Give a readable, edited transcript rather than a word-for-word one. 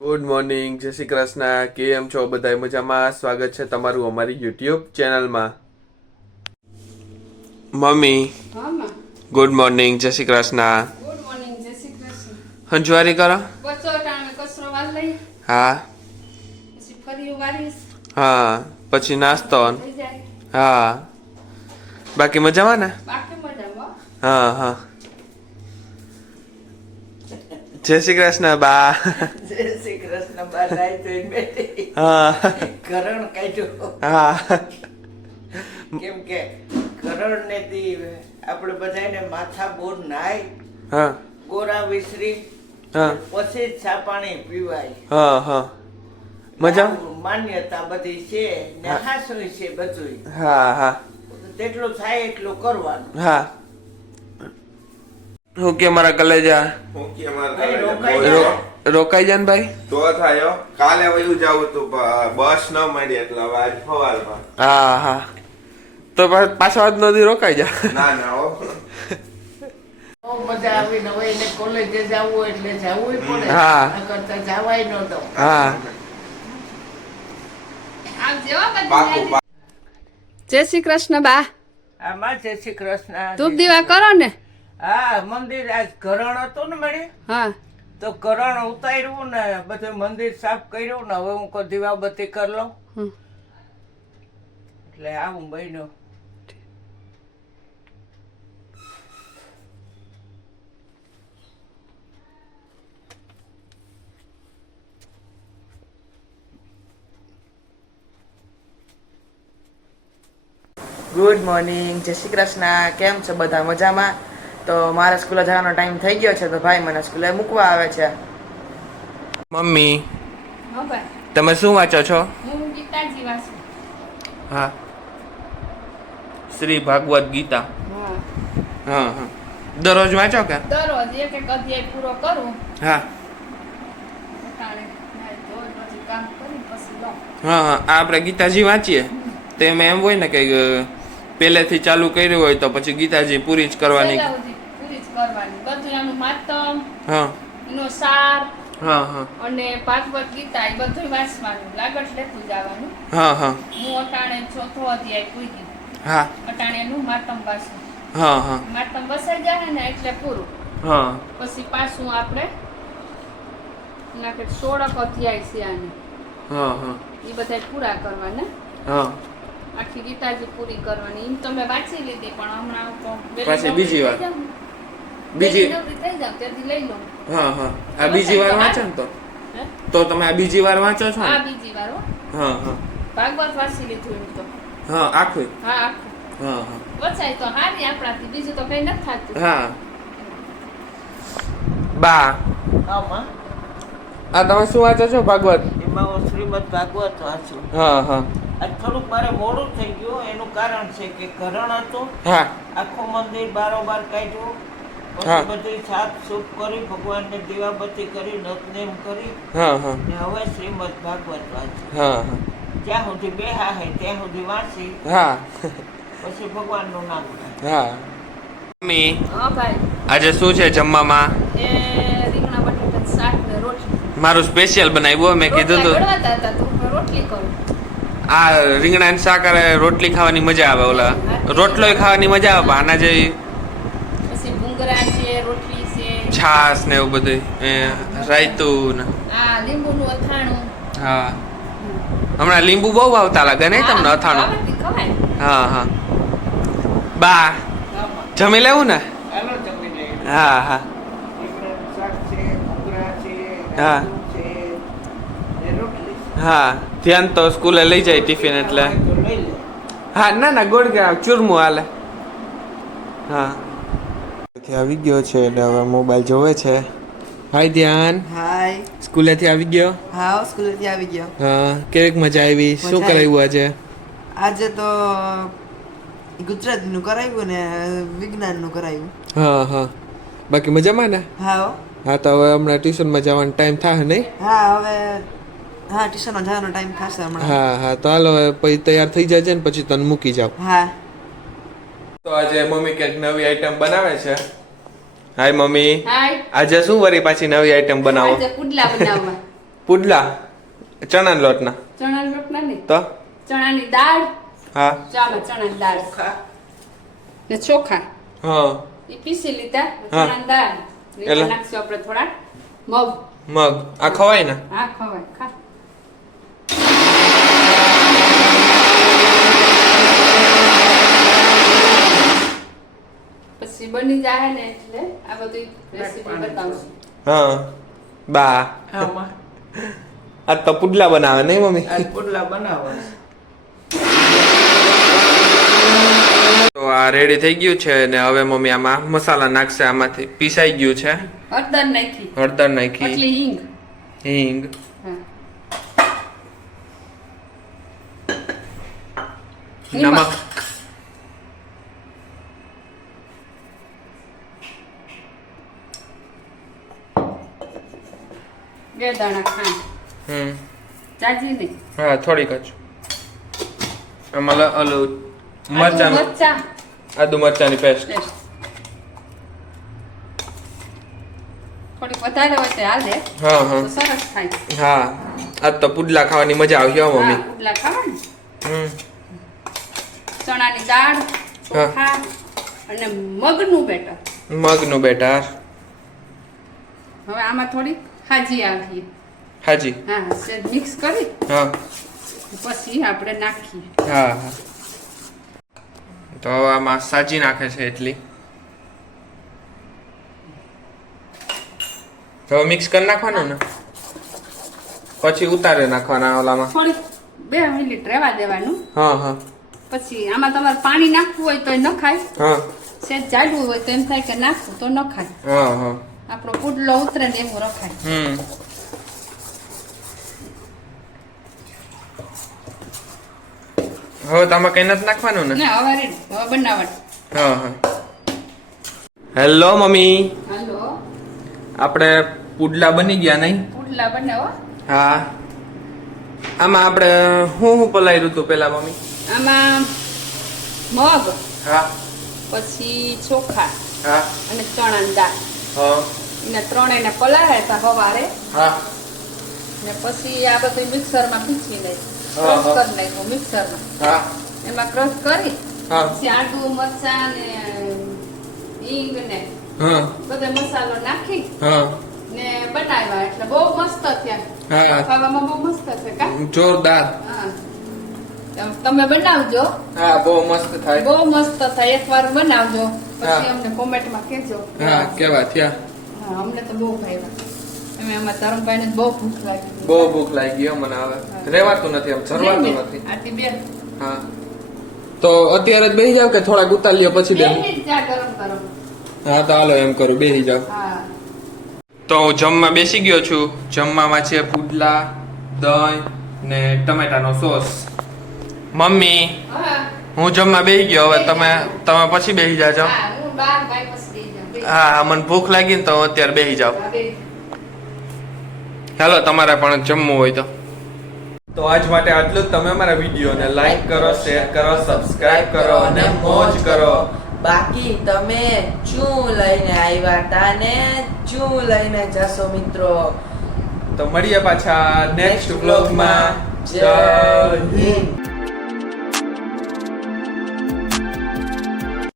Good morning, જય શ્રી કૃષ્ણ. કેમ છો બધા? મજામાં? સ્વાગત છે તમારું અમારી યુટ્યુબ ચેનલમાં. મમ્મી હા માં. ગુડ મોર્નિંગ, જય શ્રી કૃષ્ણ. ગુડ મોર્નિંગ, જય શ્રી કૃષ્ણ. હંજવારી કરો. બચ્ચો ટાણે કચરો વાળ લઈ હા પછી ફરી વારીશ હા, પછી નાસ્તો. થઈ જાય. હા, બાકી મજામાં ને? બાકી મજામાં. હા હા. જય શ્રી કૃષ્ણ બા. જય શ્રી કૃષ્ણ બા. રાઈ જોઈ બેઠી હા કરણ કાઢ્યો. હા કેમ કે કરણ ને દી આપણે બધાને માથા બોર નાય હા ગોરા વિસરી હા પછી જ ચા પાણી પીવાય. હા હા. મજા? આવું માન્યતા બધી છે ને હાસુય છે બધું. હા હા જેટલું થાય એટલું કરવાનું. હા. હું કે મારા કલેજા ભાઈ રોકાઈ જાય. રોકાઈ જાય ને ભાઈ? તો થાય કાલે વયું જાવું તું બસ ન મળી એટલે હવે આજ સવારમાં. હા હા. તો પાછા આજ નદી રોકાઈ જા. ના ના હો. બહુ મજા આવી ને હવે એને કોલેજે જવું હોય એટલે જવું પડે. હા. નકર તો જવાય નતો. હા આવજો હો બધી પાકું યાદી. જય શ્રી કૃષ્ણ બા. આમાં જય શ્રી કૃષ્ણ. ધૂપ દીવા કરો ને. હા, મંદિર આજ કરણ હતું ને મળી હા તો કરણ ઉતાર્યું ને બધું મંદિર સાફ કર્યું ને હવે હું કોઈ દીવાબત્તી કરી લઉં હમ. એટલે આવું બન્યું. ગુડ મોર્નિંગ, જય શ્રી કૃષ્ણ. કેમ છો બધા? મજામાં? તો મારે સ્કૂલે જવાનો ટાઈમ થઈ ગયો છે તો ભાઈ મને સ્કૂલે મૂકવા આવે છે. મમ્મી, હા ભાઈ. તમે શું વાંચો છો? હું ગીતાજી વાંચું. હા, શ્રી ભાગવત ગીતા. હા. હા હા. દરરોજ વાંચો કે? દરરોજ એક એક અધ્યાય પૂરો કરું. હા અટાણે નાઈ ધોઈ બધું કામ કરી પછી લઉં. હા હા. આપણે ગીતાજી વાંચીએ તો એમાં એમ હોય ને કે પહેલેથી ચાલુ કર્યું હોય તો પછી ગીતાજી પૂરી જ કરવાની. છેલ્લા સુધી પૂરી જ કરવાની. બધું એનું માતમ, હા એનો સાર હા હા અને ભાગવત ગીતા એ બધું વાંચવાનું. લાગત લેતું જવાનું. હા હા હું અટાણે ચોથો અધ્યાય પૂરી. હા અટાણે એનું માતમ વાંચું. હા હા માતમ વસાઈ જાય ને એટલે પૂરું. હા પછી પાછું આપણે એના કે 16 અધ્યાય છે આને હા હા એ બધા પૂરા કરવાના. હા. આખી ગીતાજી પૂરી કરવાની. એમ તો મેં વાંચી લીધી પણ હમણાં તો પાછી બીજી વાર. બીજી બીજી નવરી થઈ જાવ ત્યાંથી લઈ લઉં. હા હા. આ બીજી વાર વાંચો ને હે? તો તમે આ બીજી વાર વાંચો છો આ ને? બીજી વાર હો. હા હા ભાગવત વાંચી લીધું એમ તો. હા આખું. હા આખું. હા હા વચાય તો હારી આપણાથી. બીજું તો કઈ નથી થતું. હા. બા, આમાં આ તમે શું વાંચો છો ભાગવત? એમાં હું શ્રીમદ ભાગવત વાંચું. હા હા આજ થોડુંક મારે મોડું થઈ ગયું એનું કારણ છે કે કરણ હતું હા આખું મંદિર બારોબાર કાઢ્યું હા. પછી બધી સાફ સૂફ કરી ભગવાનને દીવાબત્તી કરી નતનેમ કરી હા હા ને હવે શ્રીમદ ભાગવત વાંચી. હા હા જ્યાં સુધી બેહા હે ત્યાં સુધી વાંચી હા પછી ભગવાનનું નામ લે. હા. મમ્મી, હા ભાઈ. આજે શું છે જમવામાં? એ રીંગણા બટાકાનું શાક ને રોટલી. મારું સ્પેશિયલ બનાવ્યું મેં કીધું રોટલા તું. ઘડવાતા હતા તો હું રોટલી કરું. આ રીંગણાની શાક અને રોટલી ખાવાની મજા આવે. ઓલા રોટલોય ખાવાની મજા આવે પણ આના જે પછી ભૂંગરા છે, રોટલી છે. છાસ ને એવું બધું રાયતું ને આ લીંબુનું અથાણું. હા. હમણાં લીંબુ બહુ આવતા લાગે નહીં તમને અથાણું? ખવાય. હા હા. બા, આમાં જમી લેવું ને? હાલો જમી લઈએ. હા હા રીંગણાનું શાક છે, ભૂંગળા છે, હા. રાયતું છે ને રોટલી છે. હા. ધ્યાન તો સ્કૂલે લઈ જાય ટિફિન એટલે. હોય તો લઈ લે. હા ના ના ગોળ કે ચૂરમું હાલે. હા. આવી ગયો છે એટલે હવે મોબાઈલ જોવે છે. હાય ધ્યાન. હાય. સ્કૂલેથી આવી ગયો? હા, સ્કૂલેથી આવી ગયો. હા. કેવીક મજા આવી? શું મજા કરાવ્યું આજે? આજે તો ગુજરાતીનું કરાવ્યું ને વિજ્ઞાનનું કરાવ્યું. હા હા. બાકી મજામાં ને? હા હો. હા તો હવે હમણાં ટ્યુશનમાં જવાનો ટાઈમ થાય નહીં? હા હવે હા ટ્યુશનમાં જવાનો ટાઈમ થશે હમણાં. હા હા તો હાલો હવે પછી તૈયાર થઈ જાય ને પછી તને મૂકી જાવ. હા. તો આજે મમ્મી કંઈક નવી આઈટમ બનાવે છે. Hi mummy. હાય. આજે શું વરી પાછી નવી આઈટમ બનાવો? આજે પુડલા બનાવવા. પુડલા ચણા લોટના ચણાનો લોટ ના નહીં, તો ચણાની દાળ. હા ચાલો ચણાની દાળ ને ચોખા હા એ પીસી લીધા. હા. ચણાની દાળ ને એટલે? એમાં નાખશું આપણે થોડા મગ. મગ આ ખવાય ને હા ખવાય ખા. પછી બની જાય ને એટલે આ બધી રેસીપી બતાવશું. હા બા આમાં આ તો પુડલા બનાવે નહીં મમ્મી આ પુડલા બનાવવા તો આ રેડી થઈ ગયું છે ને હવે મમ્મી આમાં મસાલા નાખશે આમાંથી પીસાઈ ગયું છે હળદર નાખી, હળદર નાખી આટલી હિંગ. હિંગ હા. નમક બે દાણા ખાંડ. જાજી નહીં. હા થોડીક જ આમાં ઓલું આદુ મરચાં મરચાં આદુ મરચાંની પેસ્ટ પેસ્ટ. થોડીક વધારે હોય તો હાલે હા હા તો સરસ થાય. હા આજ તો પુડલા ખાવાની મજા આવશે હો મમ્મી હા, પુડલા ખાવા ને. હમ ચણાની દાળ, ચોખા અને મગનું બેટર. મગનું બેટર હવે આમાં થોડી હાજી આવીએ. હાજી હા સેજ મિક્સ કરી હા પછી આપણે નાખીએ. હા હા તો હવે આમાં સાજી નાખે છે એટલી હવે મિક્સ કરી નાખવાનું ને પછી ઉતારે નાખવાના ઓલામાં થોડીક 2 મિનિટ રહેવા દેવાનું. હા હા પછી આમાં તમારે પાણી નાખવું હોય તો નખાય, હા સેજ જાડવું હોય તો એમ થાય કે નાખવું તો નખાય. હા હા આપણો પુડલો ઉતરે ને એવું રખાય. હવે તો આમાં કઈ નથી નાખવાનું ને ને હવે ready, હવે બનાવટ. હા હા હેલો મમ્મી હાલો આપણે પુડલા બની ગયા નહીં પુડલા બનાવો. હા આમાં આપણે શું પલાયરું હતું પેલા મમ્મી આમાં મગ, હા પછી ચોખા હા અને ચણાની દાળ હા એને ત્રણેયને પલાળ્યા હતા સવારે હા ને પછી આ બધું મિક્સરમાં પીસી લઈ હા, ક્રશ હા. કરી નાખ્યું મિક્સરમાં. હા એમાં ક્રશ કરી હા પછી આદુ મરચાં ને હિંગ ને હા બધો મસાલો નાખી હા ને બનાવ્યા એટલે બહુ મસ્ત થયા. હા ખાવામાં બહુ મસ્ત છે કા. જોરદાર હા તમે બનાવજો, હા બહુ મસ્ત થાય બહુ મસ્ત થાય. એકવાર બનાવજો હા. પછી અમને કોમેન્ટમાં કહેજો. હા કેવા થયા હા અમને તો બહુ ભાવ્યા. અમે આમાં તરુણભાઈને બહુ ભૂખ લાગી. બહુ ભૂખ લાગી ગઈ હો મને હવે રેવાતું નથી આમ સરવાતું નથી આટલી બે હા તો અત્યારે જ બેસી જાવ કે થોડાક ઉતારી લ્યો પછી બેન મિનિટ ચા ગરમ ગરમ. હા તો હાલો એમ કરું બેસી જાવ હા તો હું જમવા બેસી ગયો છું જમવામાં છે પુડલા દહીં ને ટમેટાનો સોસ મમ્મી હા હું જમવા બેસી ગયો હવે તમે પછી બેસી જાજો હા હું બાર ભાઈ પછી દઈ જાઉં. હા મને ભૂખ લાગી ને તો હું અત્યારે બેસી જાવ હા, બે. ચાલો તમારે પણ જમવું હોય તો આજ માટે આટલું જ. તમે અમારા વિડીયોને લાઈક કરો શેર કરો સબસ્ક્રાઇબ કરો અને મોજ કરો. બાકી તમે શું લઈને આવ્યા તા ને શું લઈને જશો મિત્રો. તો મળીએ પાછા નેક્સ્ટ વ્લોગમાં. જય હિન્દ.